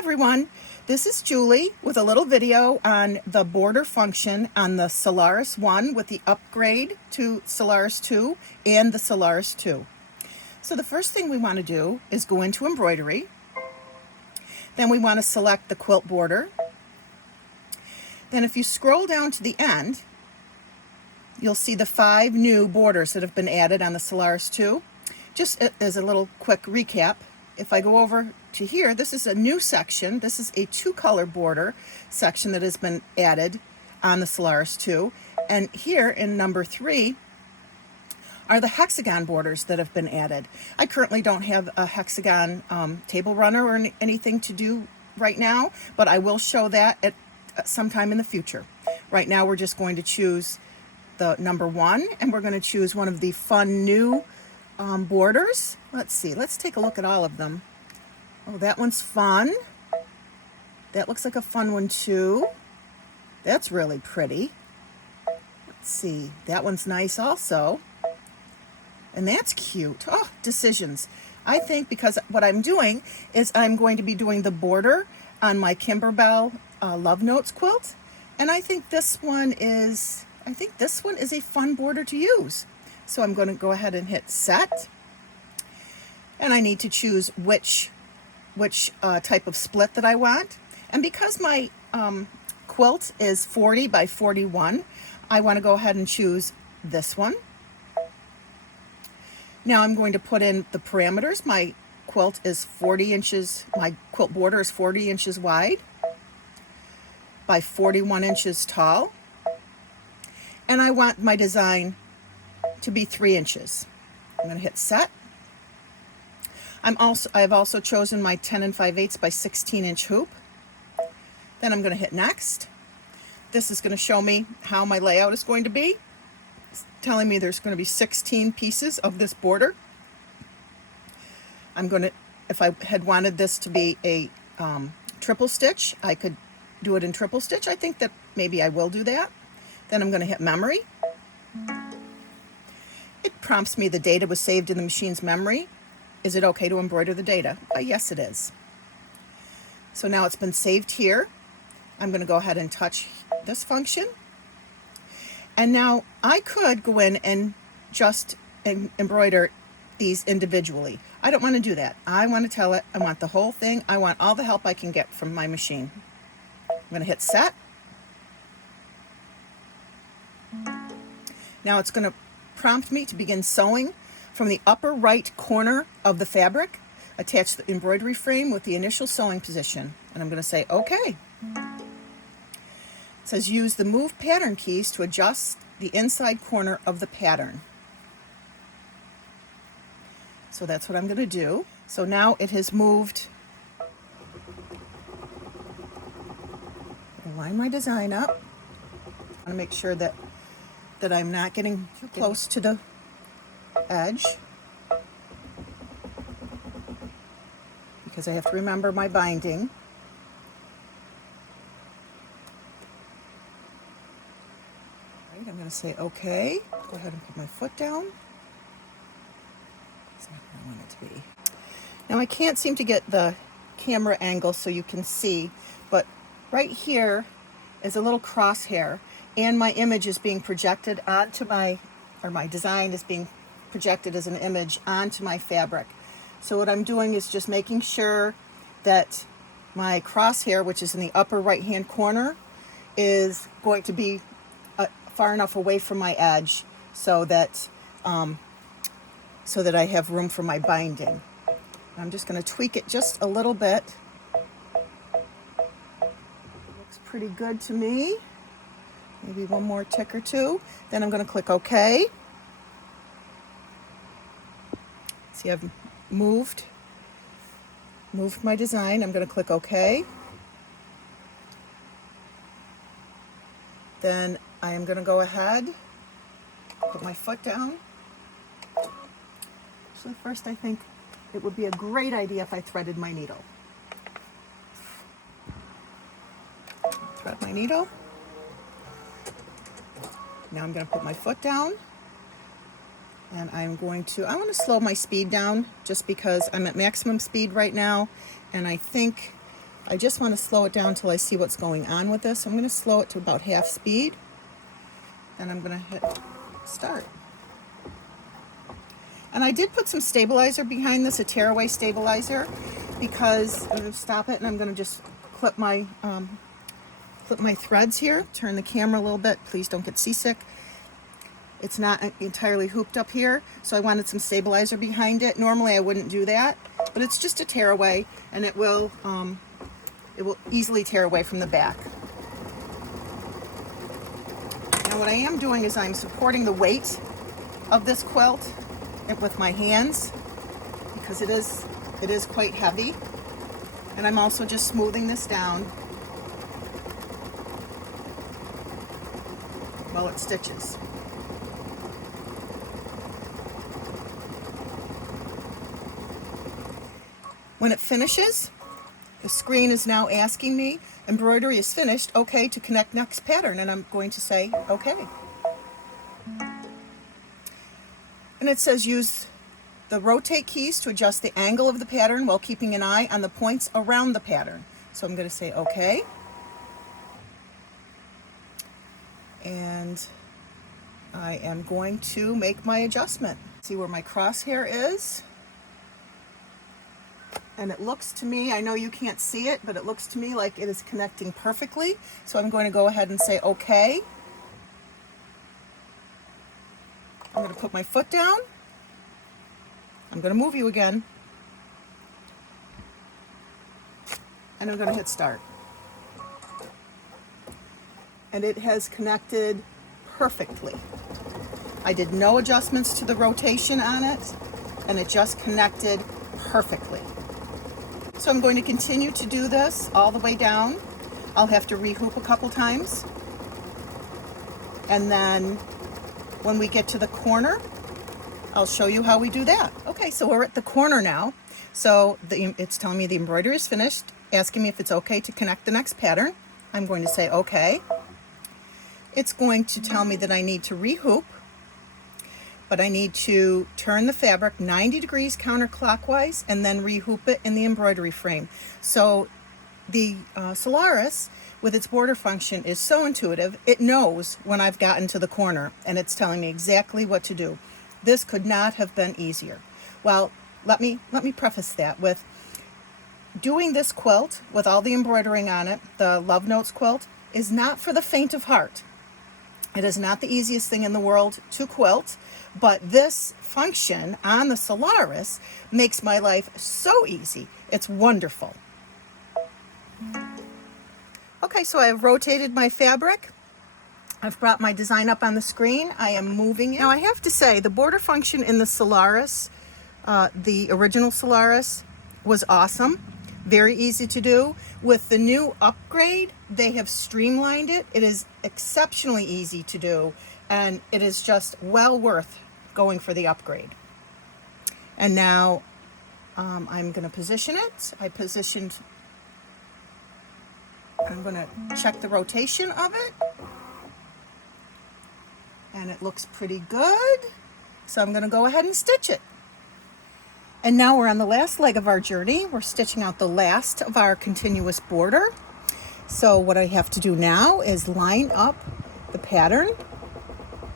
everyone, this is Julie with a little video on the border function on the Solaris 1 with the upgrade to Solaris 2 and the Solaris 2. So the first thing we want to do is go into embroidery. Then we want to select the quilt border. Then if you scroll down to the end, you'll see the 5 new borders that have been added on the Solaris 2. Just as a little quick recap, if I go over to here, this is a new section. This is a 2-color border section that has been added on the Solaris 2. And here in number 3 are the hexagon borders that have been added. I currently don't have a hexagon table runner or anything to do right now, but I will show that at sometime in the future. Right now we're just going to choose the number 1, and we're going to choose one of the fun new borders. Let's see, let's take a look at all of them. Oh, that one's fun. That looks like a fun one too. That's really pretty. Let's see, that one's nice also. And that's cute. Oh, decisions. I think because what I'm doing is I'm going to be doing the border on my Kimberbell Love Notes quilt. And I think this one is a fun border to use. So I'm going to go ahead and hit set. And I need to choose which type of split that I want. And because my quilt is 40 by 41, I want to go ahead and choose this one. Now I'm going to put in the parameters. My quilt is 40 inches, my quilt border is 40 inches wide by 41 inches tall. And I want my design to be 3 inches. I'm going to hit set. I've also chosen my 10 5/8 by 16 inch hoop. Then I'm going to hit next. This is going to show me how my layout is going to be. It's telling me there's going to be 16 pieces of this border. If I had wanted this to be a triple stitch, I could do it in triple stitch. I think that maybe I will do that. Then I'm going to hit memory. It prompts me the data was saved in the machine's memory. Is it okay to embroider the data? Yes, it is. So now it's been saved here. I'm going to go ahead and touch this function. And now I could go in and just embroider these individually. I don't want to do that. I want to tell it, I want the whole thing. I want all the help I can get from my machine. I'm going to hit set. Now it's going to prompt me to begin sewing. From the upper right corner of the fabric, attach the embroidery frame with the initial sewing position. And I'm going to say OK. It says use the move pattern keys to adjust the inside corner of the pattern. So that's what I'm going to do. So now it has moved. Line my design up. I want to make sure that I'm not getting too close to the edge, because I have to remember my binding. Right, I'm going to say OK. Go ahead and put my foot down. It's not where I want it to be. Now I can't seem to get the camera angle so you can see, but right here is a little crosshair, and my image is being projected onto my design is being projected as an image onto my fabric. So what I'm doing is just making sure that my crosshair, which is in the upper right hand corner, is going to be far enough away from my edge so that I have room for my binding. I'm just going to tweak it just a little bit. Looks pretty good to me. Maybe one more tick or two. Then I'm going to click OK. See, I've moved my design. I'm going to click OK. Then I am going to go ahead, put my foot down. So first I think it would be a great idea if I threaded my needle. Thread my needle. Now I'm going to put my foot down. And I want to slow my speed down just because I'm at maximum speed right now, and I think I just want to slow it down until I see what's going on with this. I'm going to slow it to about half speed. Then I'm going to hit start. And I did put some stabilizer behind this, a tearaway stabilizer, because I'm going to stop it and I'm going to just clip my threads here. Turn the camera a little bit. Please don't get seasick. It's not entirely hooped up here, so I wanted some stabilizer behind it. Normally I wouldn't do that, but it's just a tearaway, and it will easily tear away from the back. Now what I am doing is I'm supporting the weight of this quilt with my hands, because it is quite heavy, and I'm also just smoothing this down while it stitches. When it finishes, the screen is now asking me, embroidery is finished, okay, to connect next pattern, and I'm going to say okay. And it says use the rotate keys to adjust the angle of the pattern while keeping an eye on the points around the pattern. So I'm going to say okay. And I am going to make my adjustment. See where my crosshair is. And it looks to me, I know you can't see it, but it looks to me like it is connecting perfectly. So I'm going to go ahead and say okay. I'm going to put my foot down. I'm going to move you again. And I'm going to hit start. And it has connected perfectly. I did no adjustments to the rotation on it, and it just connected perfectly. So I'm going to continue to do this all the way down. I'll have to rehoop a couple times. And then when we get to the corner, I'll show you how we do that. Okay, so we're at the corner now. So it's telling me the embroidery is finished, asking me if it's okay to connect the next pattern. I'm going to say okay. It's going to tell me that I need to rehoop, but I need to turn the fabric 90 degrees counterclockwise and then rehoop it in the embroidery frame. So the Solaris, with its border function, is so intuitive. It knows when I've gotten to the corner, and it's telling me exactly what to do. This could not have been easier. Well, let me preface that with doing this quilt with all the embroidering on it. The Love Notes quilt is not for the faint of heart. It is not the easiest thing in the world to quilt, but this function on the Solaris makes my life so easy. It's wonderful. Okay, so I've rotated my fabric. I've brought my design up on the screen. I am moving it. Now I have to say, the border function in the Solaris, the original Solaris, was awesome. Very easy to do. With the new upgrade, they have streamlined it. It is exceptionally easy to do, and it is just well worth going for the upgrade. And now I'm going to position it. I'm going to check the rotation of it, and it looks pretty good. So I'm going to go ahead and stitch it. And now we're on the last leg of our journey. We're stitching out the last of our continuous border. So what I have to do now is line up the pattern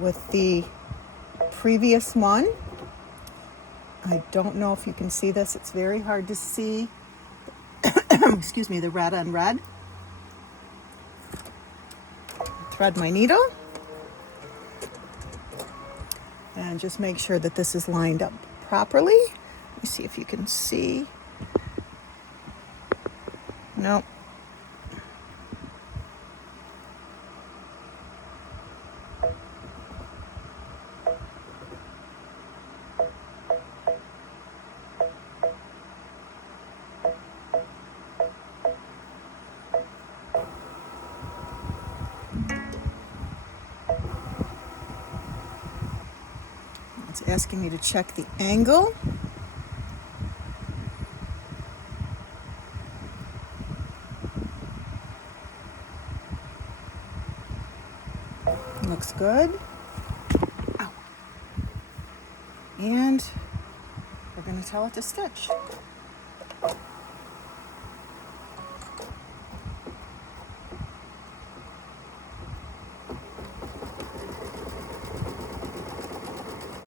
with the previous one. I don't know if you can see this. It's very hard to see. Excuse me, the red on red. Thread my needle. And just make sure that this is lined up properly. Let me see if you can see. Nope. It's asking me to check the angle. Looks good. Ow. And we're going to tell it to stitch.